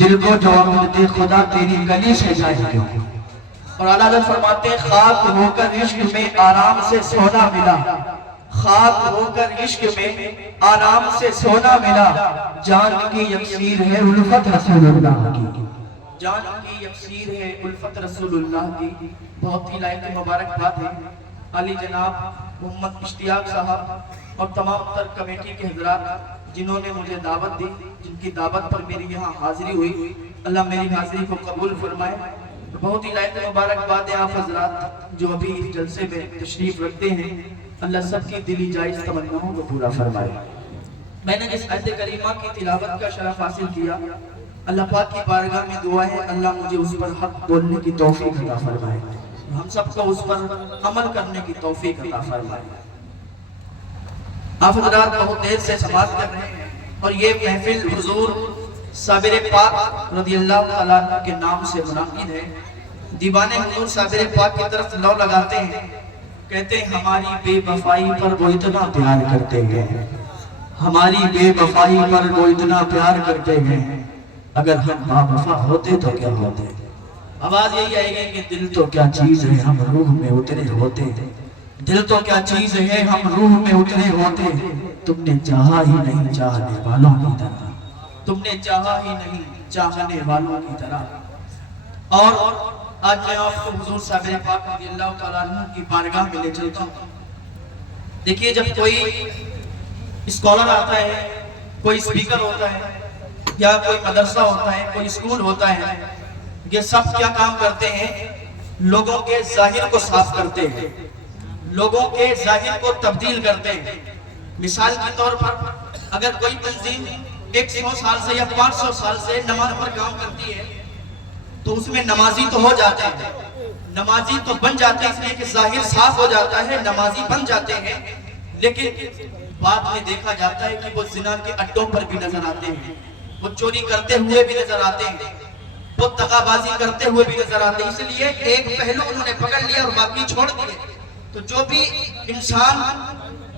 دل کو جو امن دے خدا تیری گلی سے جائے کیوں. اور اعلیٰ حضرت فرماتے ہیں خاک ہو کر عشق میں آرام سے سونا ملا، خاک ہو کر عشق میں آرام سے سونا ملا، جان کی یکسیر ہے الفت رسول اللہ کی، جان کی یکسیر ہے الفت رسول اللہ کی. بہت ہی لائق مبارک بات ہے علی جناب محمد اشتیاق صاحب اور تمام تر کمیٹی کے حضرات جنہوں نے مجھے دعوت دی، جن کی دعوت پر میری یہاں حاضری ہوئی. اللہ میری حاضری کو قبول فرمائے. بہت ہی لائق مبارک بات ہے آپ حضرات جو ابھی اس جلسے میں تشریف رکھتے ہیں. اللہ سب کی دلی جائز تمناؤں کو پورا فرمائے. میں نے جس آیت کریمہ کی تلاوت کا شرف حاصل کیا، اللہ پاک کی بارگاہ میں دعا ہے اللہ مجھے اس پر حق بولنے کی توفیق عطا فرمائے، ہم سب کو اس پر عمل کرنے کی توفیق عطا فرمائے. آپ حضرات بہت دیر سے سماعت کر رہے ہیں اور یہ محفل حضور صابر پاک رضی اللہ تعالیٰ عنہ کے نام سے منعقد ہے. دیوان حضور صابر پاک کی طرف لو لگاتے ہیں، کہتے ہیں ہماری بے وفائی پر وہ اتنا پیار کرتے ہیں، ہماری بے وفائی پر وہ اتنا پیار کرتے ہیں، اگر ہم با وفا ہوتے تو کیا ہوتے. آواز یہی آئے گی کہ دل تو کیا چیز ہے ہم روح میں اترے ہوتے، دل تو کیا چیز ہے ہم روح میں اترے ہوتے. تم نے چاہا ہی نہیں چاہنے والوں کی طرح، تم نے چاہا ہی نہیں چاہنے والوں کی طرح. اور آج میں آپ کو حضور صابر پاک رضی اللہ تعالیٰ عنہ کی بارگاہ میں لے چلتا ہوں. دیکھیے جب کوئی اسکالر آتا ہے، کوئی اسپیکر ہوتا ہے یا کوئی مدرسہ ہوتا ہے، کوئی اسکول ہوتا ہے، یہ سب کیا کام کرتے ہیں؟ لوگوں کے ظاہر کو صاف کرتے ہیں، لوگوں کے ظاہر کو تبدیل کرتے ہیں. مثال کے طور پر اگر کوئی تنظیم 100 سال سے یا 500 سال سے نماز پر کام کرتی ہے تو اس میں نمازی تو ہو جاتے ہیں، نمازی تو بن جاتے ہیں، اس لیے کہ ظاہر صاف ہو جاتا ہے، نمازی بن جاتے ہیں. لیکن بعد میں دیکھا جاتا ہے کہ وہ زنا کے اڈوں پر بھی نظر آتے ہیں، وہ چوری کرتے ہوئے بھی نظر آتے ہیں، وہ دغا بازی کرتے ہوئے بھی نظر آتے ہیں. اس لیے ایک پہلو انہوں نے پکڑ لیا اور باقی چھوڑ دیے. تو جو بھی انسان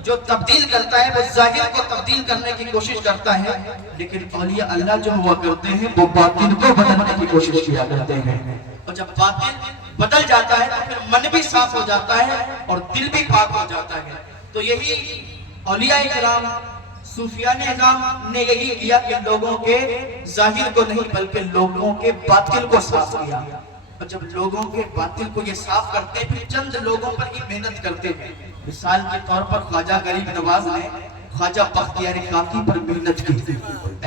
جو تبدیل کرتا ہے وہ ظاہر کو تبدیل کرنے کی کوشش کرتا ہے، لیکن اولیاء اللہ جو ہوا کرتے ہیں وہ باطن کو بدلنے کی کوشش کیا کرتے ہیں. اور جب باطن بدل جاتا ہے تو پھر من بھی صاف ہو جاتا ہے اور دل بھی پاک ہو جاتا ہے. تو یہی اولیاء کرام صوفیان اعظام نے یہی کیا کہ لوگوں کے ظاہر کو نہیں بلکہ لوگوں کے باطن کو صاف کیا. اور جب لوگوں کے باطن کو یہ صاف کرتے پھر چند لوگوں پر ہی محنت کرتے ہیں. مثال کے طور پر خواجہ غریب نواز نے خواجہ بختیار کاکی پر محنت کی،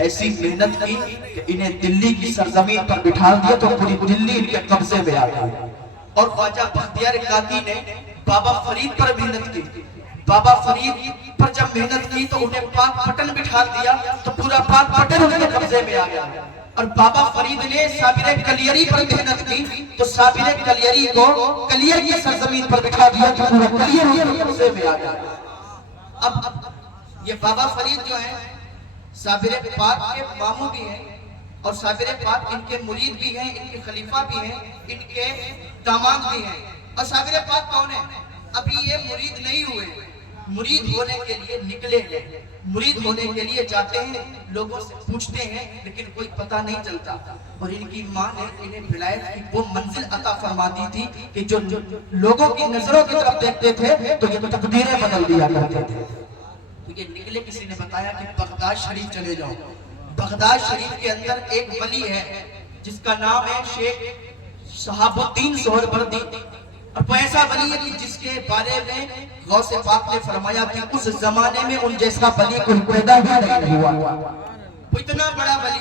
ایسی محنت کی کہ انہیں دلی کی سرزمین پر بٹھا دیا تو پوری دلی ان کے قبضے میں آ گئی. اور خواجہ بختیار کاکی نے بابا فرید پر محنت کی، بابا فرید پر جب محنت کی تو انہیں پاک پٹن بٹھا دیا تو پورا پاک پٹن ان کے قبضے میں آ گیا. اور بابا فرید نے صابر کلیری پر محنت کی تو صابر کلیری کو کلیر کی سرزمین پر بٹھا دیا تو پورا کلیر ان کے قبضے میں آ گیا. اب یہ بابا فرید جو ہیں صابر پاک کے ماموں بھی ہیں اور صابر پاک ان کے مرید بھی ہیں، ان کے خلیفہ بھی ہیں، ان کے داماد بھی ہیں. اور صابر پاک کون ہے؟ ابھی یہ مرید نہیں ہوئے، مرید ہونے کے لیے نکلے ہیں، مرید ہونے کے لیے جاتے ہیں، لوگوں سے پوچھتے ہیں لیکن کوئی پتہ نہیں چلتا. اور ان کی ماں نے انہیں ولایت کی وہ منزل عطا فرما دی تھی کہ جو لوگوں کی نظروں کی طرف دیکھتے تھے تو یہ تقدیریں بدل دیا کرتے تھے. تو یہ نکلے، کسی نے بتایا کہ بغداد شریف چلے جاؤ. بغداد شریف کے اندر ایک ولی ہے جس کا نام ہے شیخ شہاب الدین سہروردی. اور وہ ایسا ولی ہے کہ جس کے بارے میں غوث پاک نے فرمایا کہ اس زمانے میں ان جیسا ولی کوئی پیدا ہی نہیں ہوا. وہ اتنا بڑا ولی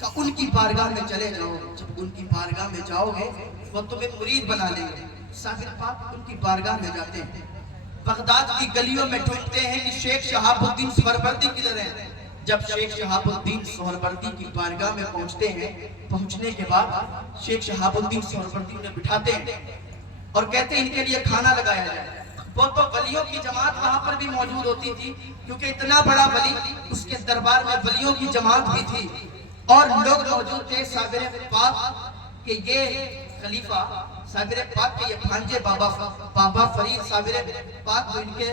کہ ان کی بارگاہ میں چلے جاؤ، جب ان کی بارگاہ میں جاؤ گے وہ تمہیں مرید بنا لیں گے. صابر پاک ان کی بارگاہ میں جاتے ہیں، بغداد کی گلیوں میں ڈھونڈتے ہیں کہ شیخ شہاب الدین سہروردی کدھر ہیں. جب شیخ شہاب الدین سہروردی کی بارگاہ میں پہنچتے ہیں، پہنچنے کے بعد شیخ شہاب الدین سہروردی انہیں بٹھاتے ہیں اور کہتے ہیں ان کے لیے کھانا لگایا جائے. وہ تو ولیوں کی جماعت وہاں پر بھی موجود ہوتی تھی کیونکہ اتنا بڑا ولی، اس کے دربار میں ولیوں کی جماعت بھی تھی اور لوگ موجود تھے. صابر پاک کہ یہ خلیفہ، صابر پاک کے یہ بھانجے بابا فرید صابر پاک جو ان کے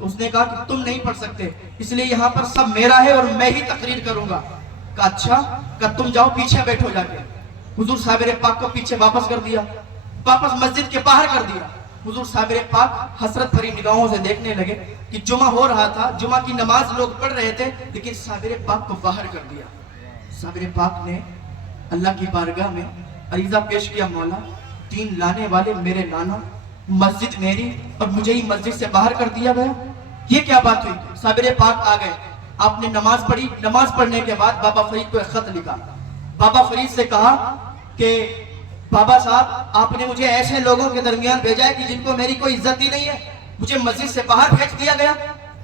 تو اس نے کہا کہ تم نہیں پڑھ سکتے، اس لیے یہاں پر سب میرا ہے اور میں ہی تقریر کروں گا۔ کہا اچھا، کہا تم جاؤ پیچھے بیٹھو جا کے۔ حضور صابر پاک کو پیچھے واپس کر دیا، واپس مسجد کے باہر کر دیا۔ حضور صابر پاک حسرت بھری نگاہوں سے دیکھنے لگے کہ جمعہ ہو رہا تھا، جمعہ کی نماز لوگ پڑھ رہے تھے، لیکن صابر پاک کو باہر کر دیا۔ صابر پاک نے اللہ کی بارگاہ میں عریضہ پیش کیا، مولا دین لانے والے میرے نانا، مسجد میری اور مجھے ہی مسجد سے باہر کر دیا گیا، یہ کیا بات ہوئی؟ صابر پاک آ گئے، آپ نے نماز پڑھی، نماز پڑھنے کے بعد بابا فرید کو ایک خط لکھا۔ بابا فرید سے کہا کہ بابا صاحب آپ نے مجھے ایسے لوگوں کے درمیان بھیجا ہے کہ جن کو میری کوئی عزت ہی نہیں ہے، مجھے مسجد سے باہر بھیج دیا گیا۔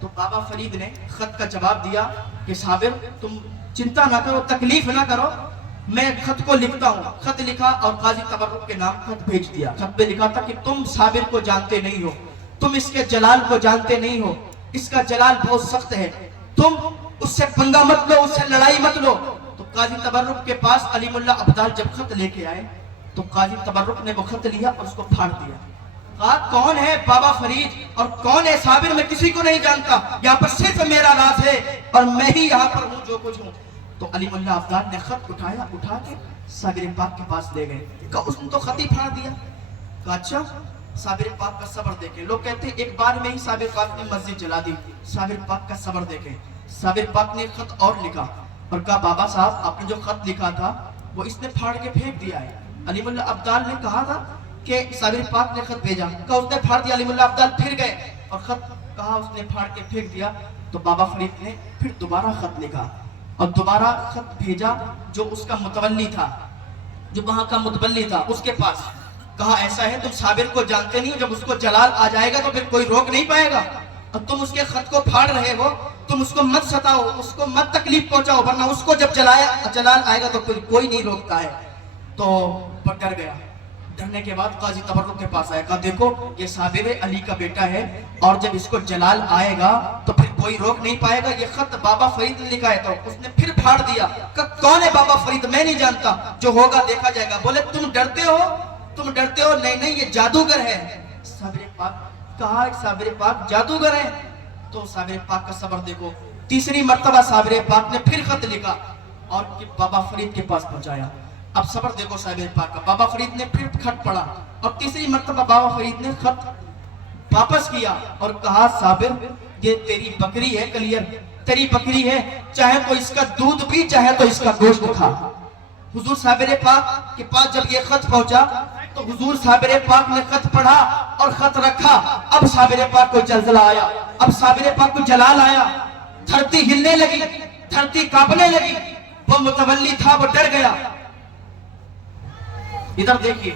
تو بابا فرید نے خط کا جواب دیا کہ صابر تم چنتا نہ کرو، تکلیف نہ کرو، میں خط کو لکھتا ہوں۔ خط لکھا اور قاضی تبرک کے نام خط بھیج دیا۔ خط پہ لکھا تھا کہ تم صابر کو جانتے نہیں ہو، تم اس کے جلال کو جانتے نہیں ہو، اس کا جلال بہت سخت ہے، تم اس سے پنگا مت لو، اس سے لڑائی مت لو۔ تو قاضی تبرک کے پاس علیم اللہ ابدال جب خط لے کے آئے تو قاضی تبرک نے وہ خط لیا اور اس کو پھاڑ دیا۔ کہا کون ہے بابا فرید اور کون ہے صابر، میں کسی کو نہیں جانتا، یہاں پر صرف میرا راز ہے اور میں ہی یہاں پر ہوں جو کچھ ہوں۔ تو علیم اللہ ابدال نے خط اٹھایا، اٹھا کے صابر پاک کے پاس لے گئے۔ کہا اس نے تو خط ہی پھاڑ دیا۔ کہا اچھا، صابر پاک کا صبر دیکھیں۔ لوگ کہتے ہیں ایک بار میں ہی صابر پاک نے مسجد جلا دی، صابر پاک کا صبر دیکھیں۔ صابر پاک نے خط اور لکھا اور کہا بابا صاحب آپ نے جو خط لکھا تھا وہ اس نے پھاڑ کے پھینک دیا ہے۔ علیم اللہ ابدال نے کہا تھا کہ صابر پاک نے خط بھیجا، کہا اس نے پھاڑ دیا۔ علیم اللہ ابدال پھر گئے اور خط کہا اس نے پھاڑ کے پھینک دیا۔ تو بابا فرید نے پھر دوبارہ خط لکھا اور دوبارہ خط بھیجا جو اس کا متولی تھا، جو وہاں کا متولی تھا، اس کے پاس۔ کہا ایسا ہے تم صابر کو جانتے نہیں، جب اس کو جلال آ جائے گا تو پھر کوئی روک نہیں پائے گا، اور تم اس کے خط کو پھاڑ رہے ہو، تم اس کو مت ستاؤ، اس کو مت تکلیف پہنچاؤ، ورنہ اس کو جب جلال آئے گا تو کوئی نہیں روکتا ہے۔ تو ڈر گیا۔ ڈرنے کے بعد قاضی تبرک کے پاس آیا، کہا دیکھو یہ صابر علی کا بیٹا ہے اور جب اس کو جلال آئے گا تو پھر کوئی روک نہیں پائے گا، یہ خط بابا فرید نے لکھا ہے۔ تو اس نے پھر پھاڑ دیا، کہا کون ہے بابا فرید، میں نہیں جانتا، جو ہوگا دیکھا جائے گا۔ بولے تم ڈرتے ہو، تم ڈرتے ہو، نہیں نہیں یہ جادوگر ہے۔ صابر پاک کہا صابر پاک جادوگر ہے؟ تو صابر پاک کا صبر دیکھو، تیسری مرتبہ صابر پاک نے پھر خط لکھا اور بابا فرید کے پاس پہنچایا۔ اب صبر دیکھو صابر پاک کا، بابا فرید نے پھر خط پڑھا اور تیسری مرتبہ بابا فرید نے خط واپس کیا اور کہا صابر یہ تیری بکری ہے، کلیئر تیری بکری ہے، چاہے تو اس کا دودھ پی، چاہے تو اس کا گوشت کھا۔ حضور صابر پاک کے پاس جب یہ خط پہنچا تو حضور صابر پاک نے خط پڑھا اور خط رکھا۔ اب صابر پاک کو زلزلہ آیا، اب صابر پاک کو جلال آیا، دھرتی ہلنے لگی، دھرتی کانپنے لگی، وہ متولی تھا وہ ڈر گیا۔ ادھر دیکھیے